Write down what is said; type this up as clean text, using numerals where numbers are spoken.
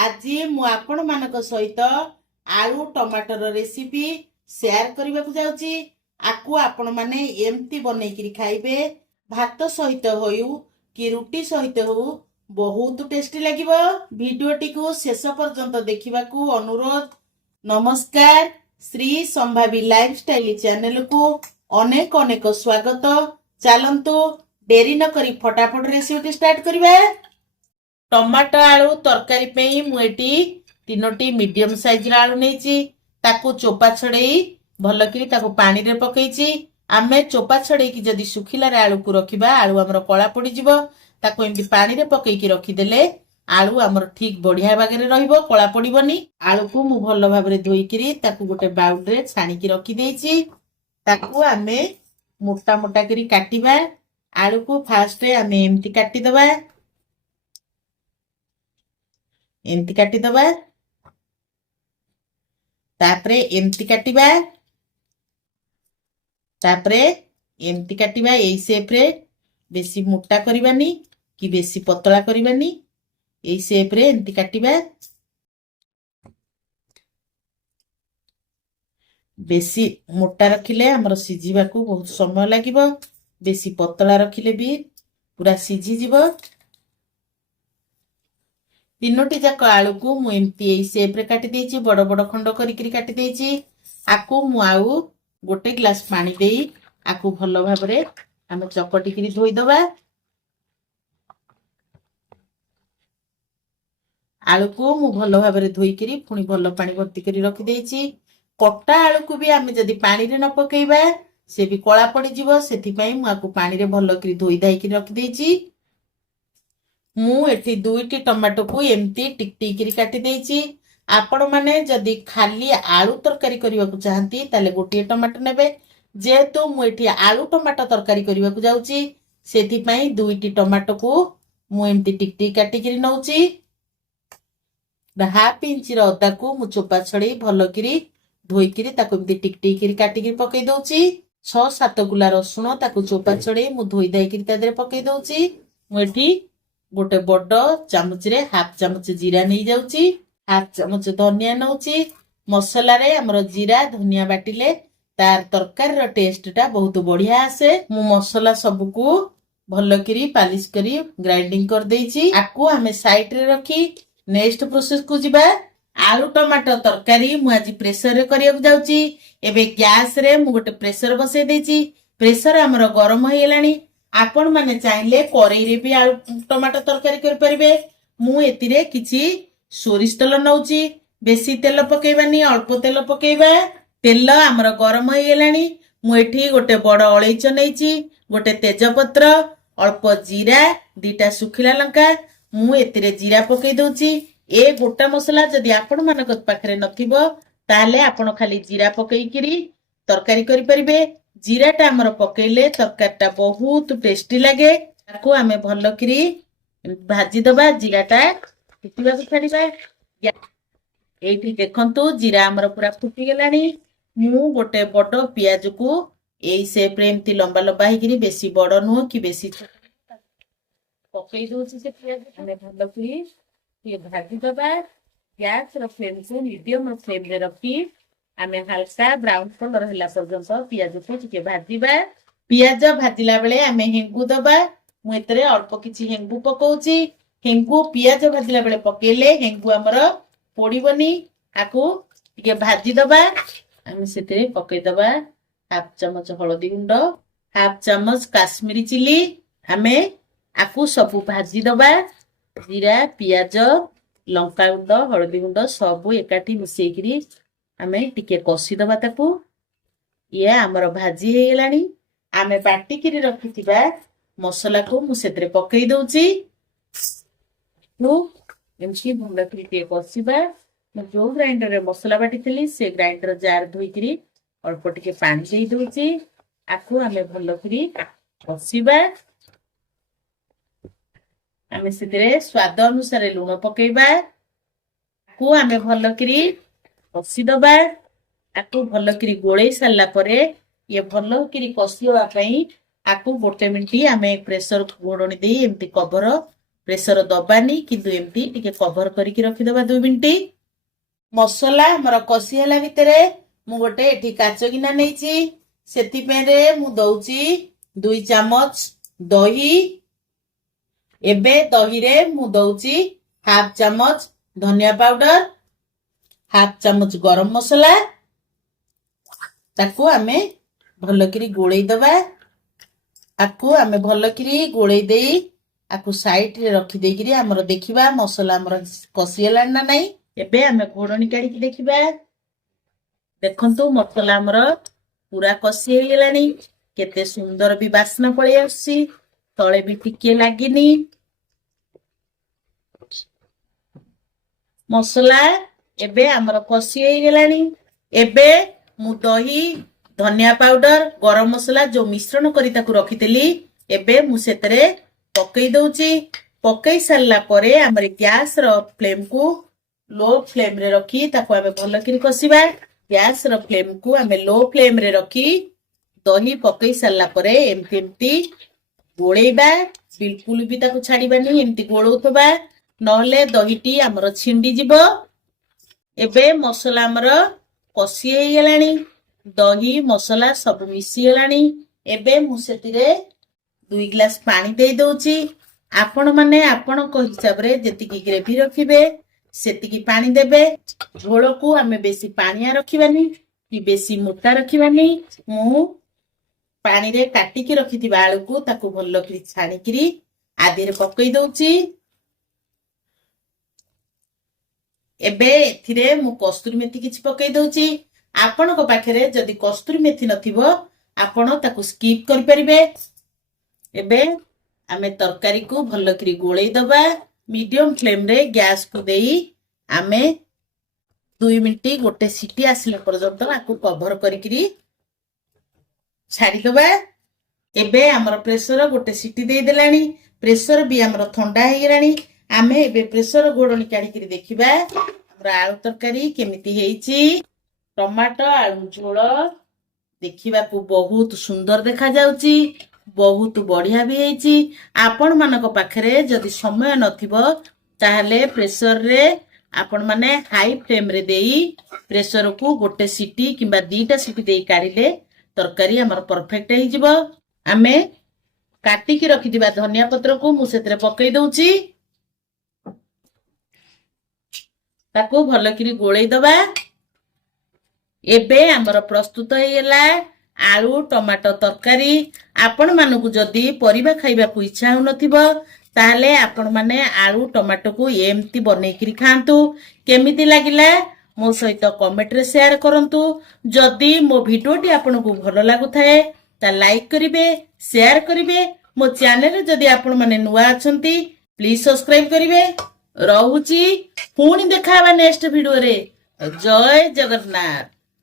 आज मु आपण मानक सहित आलू टमाटर रेसिपी शेयर करने को जाउची। आकु आपण माने एमती बनैकिरी खाइबे, भात सहित होयु कि रुटी सहित हो, बहुत टेस्टी लागिबो। भिडियोटी को शेष पर्यंत देखिबा को अनुरोध। नमस्कार, श्री संभावी लाइफस्टाइल चैनल को अनेक अनेक स्वागत। चलंतु डेरी न करी फटाफट रेसिपी स्टार्ट करिबा। टमाटो आलू तरकारी पे मुझे तीनोटी मीडियम साइज आलू नहीं ताकू चोपा छड़े भल कि पानी रे पकईची। आमे चोपा छड़े कि जदि सुखिलार आलू को रखिबा आलू हमर कला पड़ी जिवो। ताकू एमती पानी रे पकईकी रखिदेले आलू हमर ठीक बढ़िया बागरे रहिबो, कला पड़िबनी। आलू को मु भल भाबरे धोईकिरी ताकू गोटे बाउल रे छाणीकी रखी देइची। ताकू आमे मोटा मोटा करी काटिबा। आलू को फास्ट आमे एमती काटी दबा, एमती काटी दबा। तापरे एमती काटिबा, तापरे एमती काटिबा। एई शेप रे बेसी मोटा करिबानी कि बेसी पतला करिबानी, एई शेप रे एमती काटिबा। बेसी मोटा रखिले हमर सिझिबा को बहुत समय लागिबो, बेसी पतला रखिले भी पूरा सिझी जिवो। तीनोटी जाक आलू को मु एमती एई शेप रे काटी देइची, बड़ बड़ खंड करिकरी काटी देइची। आकु मु आउ गोटे ग्लास पानी देई आकु भलो भाबरे हम चकटी करी धोई दबा। आलू को मु भलो भाबरे धोई करी पुनी भलो पानी भर्ती करी रखी देइची। कटा आलू को भी आमे जदि पानी रे न पकेइबा से भी कला पड़ी जिवो, सेथि पई मु आकु पानी रे भलो करी धोई दाई करी रखी देइची। मु एठी दुईटी टमाटो को एमती टिक टिक करी काटी देइची। आपण माने जदि खाली आलू तरकारी करिवा को चाहंती ताले गोटे टमाटो नेबे। जेहेतु मु एठी आलू टमाटो तरकारी करिवा को जाउची सेथि पई दुईटी टमाटो को मु एमती टिक टिक काटी करी नउची। हाफ इंच रो अदा को मु चोपा छड़ी भलो करी धोई करी ताको एमती टिक टिक करी काटी करी पकई दउची। 6-7 गुला रसुण ताको चोपा छड़ी मु धोई दाई करी तादरे पकई दउची। मु एठी गोटे बड़ चामच रे हाफ चामच जीरा नहीं जाउची, हाफ चामच धनिया नउची। मसला रे हमर जीरा धनिया बाटिले तार तरकारी रो टेस्ट टा बहुत बढ़िया आसे। मु मसला सब को भलो करी पालिश करी ग्राइंडिंग कर देइची। आकु हमें साइड रे रखी नेक्स्ट प्रोसेस को जिबा। आलू टमाटर तरकारी मु आज प्रेशर रे करिया को जाउची। एबे गैस रे मु गोटे प्रेशर बसै देइची। प्रेशर हमर गरम होई गेलानी। आपण माने चाहिले करेई रे भी आलू टमाटर तरकारी कर परिबे। मु एतिरे किछि सोरिष तेल नउची, बेसी तेल पकेइबानी, अल्प तेल पकेइबा। तेल हमर गरम होई गेलानी। मु एठी गोटे बड़ अळैच नैची, गोटे तेजपत्र, अल्प जीरा, दीटा सुखिला लंका। मु एतिरे जीरा पकेइ दउची। ए गोटा मसला जदि आपण मानक पाखरे नथिबो ताले आपण खाली जीरा पकेइ किरी तरकारी करि परिबे। जीराटा हमर पकेइले तरकारीटा बहुत टेस्टी लागे। ताको आमे भलो करी भाजी दबा। जीराटा फुटिबा को छाड़िबा। एठी देखंतु जीरा हमर पूरा फुटी गेलानी। मु गोटे बड़ पियाज को एई शेप रे एमती लंबा लंबा हिकरी, बेसी बड़ नुह कि बेसी छोट पकेइ दोछि। से पियाज आमे भलो करी ये भाजी दबा। गैस रो फ्लेम को मीडियम फ्लेम रे रखी आमे हल्का ब्राउन कलर होला पर्यंत पियाज को टिके भाजीबा। पियाज भाजिला बेले आमे हेंगु दबा। मु एतरे अल्प किछि हेंगु पकोउची। हेंगु पियाज भाजिला बेले पकेले हेंगु हमर पोड़ीबनी। आकु टिके भाजी दबा। आमे सेतरे पके दबा हाफ चमच हळदी गुंड, हाफ चमच काश्मीरी चिली। आमे आकु सब भाजी दबा। जीरा, पियाज, लंका गुंड, हळदी गुंड सब एकाठी मिसेइकरी आमे टिके कसी दबा ताकू। ये हमर भाजी हे गेलानी। आमे बाटी किरी रखिथिबा मसला को मु सेतरे पकेइ दउची। नु एमसी भंडा किरी टिके कसीबा। म जो ग्राइंडर रे मसला बाटिथिली से ग्राइंडर जार धोई किरी अल्प टिके पानी देई दउची। आकु आमे भलो किरी कसीबा। आमे सेतरे स्वाद अनुसार लूण पकेइबा। आकु आमे भलो किरी कसी दबा। आकु भलो करी गोळेई सारला परे ये भलो करी कसी होवा पई आकु गोटे मिनिट आमे प्रेशर घोड़नी देई एमती कवर ପ୍ରେସର ଦବାନି କିନ୍ତୁ ଏମିତି ଟିକେ କଭର କରିକି ରଖିଦବା 2 ମିନିଟ। ମସଲା ଆମର କଷି ହେଲା ଭିତରେ ମୁଁ ଗୋଟେ ଏଠି କାଚ ଗିନା ନେଇଛି, ସେଥିପାଇଁ ମୁଁ ଦଉଛି 2 ଚାମଚ ଦହି। ଏବେ ଦହିରେ ମୁଁ ଦଉଛି 1/2 ଚାମଚ ଧନିଆ ପାଉଡର, 1/2 ଚାମଚ ଗରମ ମସଲା। ତାକୁ ଆମେ ଭଲକିରି ଗୋଳେଇ ଦବା। ଆକୁ ଆମେ ଭଲକିରି ଗୋଳେଇ ଦେଇ ଆକୁ ସାଇଡରେ ରଖି ଦେଇକିରି ଆମର ଦେଖିବା ମସଲା ଆମର କଷି ହେଲାଣି ନା ନାହିଁ। ଏବେ ଆମେ ଘୋଡ଼ଣୀ କାଢିକି ଦେଖିବା। ଦେଖନ୍ତୁ ମସଲା ଆମର ପୁରା କଷି ହେଇଗଲାଣି, କେତେ ସୁନ୍ଦର ବି ବାସ୍ନା ପଳେଇ ଆସୁଛି, ତଳେ ବି ଟିକେ ଲାଗିନି। ମସଲା ଏବେ ଆମର କଷି ହେଇଗଲାଣି। ଏବେ ମୁଁ ଦହି, ଧନିଆ ପାଉଡର, ଗରମ ମସଲା ଯୋଉ ମିଶ୍ରଣ କରି ତାକୁ ରଖିଥିଲି ଏବେ ମୁଁ ସେଥିରେ ପକେଇ ଦଉଛି। ପକେଇ ସାରିଲା ପରେ ଆମର ଗ୍ୟାସ ର ଫ୍ଲେମ କୁ लो फ्लेम रे रखी ताको आमे भल किरी कसिबा। गैस रो फ्लेम को आमे लो फ्लेम रे रखी दही पकई सारला परे एमती एमती गोळेबा, बिल्कुल भी ताको छाड़ीबानी, एमती गोळौथबा नहले दहीटी हमर छिंडी जिवो। एबे मसला हमर कसी हे गेलानी, दही मसला सब मिसी गेलानी। एबे मु सेतिरे 2 ग्लास पानी दे दउची। आपण माने आपण को हिसाब रे जेतिकी ग्रेवी रखिबे सेतिकी पानी देबे। झोल को आमे बेसी पानिया रखिबानी कि बेसी मोटा रखिबानी। मु पानी रे काटी की रखिथिबा आलू को ताको भल्लो कि छाणी किरी आदि रे पकई दउची। एबे एथिरे मु कस्तूरी मेथी किछि पकई दउची। आपण को पाखरे जदि कस्तूरी मेथी नथिबो आपण ताको स्किप करि परिबे। एबे आमे तरकारी को भल्लो कि गोळेई दबा। मीडियम फ्लेम रे गैस को देई आमे 2 मिनिट गोटे सीटी आसिला पर्यंत आकु कवर करिकरी छाड़ी दबा। एबे हमर प्रेशर गोटे सीटी दे देलानी। प्रेशर भी हमर ठंडा हे गेलानी। आमे एबे प्रेशर गोडणी काढी करी देखिबा हमर आलू तरकारी केमिति हेइची। टमाटो आलू झोल देखिबा को बहुत सुंदर देखा जाउची, बहुत बढ़िया भी हेइची। आपण मानको पाखरे जदि समय नथिबो ताहले प्रेशर रे आपण माने हाई फ्लेम रे देई प्रेशर को गोटे सीटी किंबा 2टा सीटी देई काढिले तरकारी हमर परफेक्ट हे जिवो। आमे काटी की रखि दिबा धनिया पत्र को मु सेतरे पकई दउची। ताको भलो किरी गोळेई दबा। एबे हमर प्रस्तुत हे गेला आलू टमाटो तरकारी। आपण मानको जदि परिबा खाइबा को इच्छा हो नथिबो ताहले आपण माने आलू टमाटो को एमती बनै किरी खांतु। केमिति लागिला मो सहित कमेंट रे शेयर करंतु। जदि मो भिडियोटी आपण को भलो लागुथाए ता लाइक करिवे, शेयर करिवे। मो चैनल रे जदि आपण माने नुवा अछंती प्लीज सब्सक्राइब करिवे। रहूची पुणी देखाबा नेक्स्ट वीडियो रे। जय जगन्नाथ।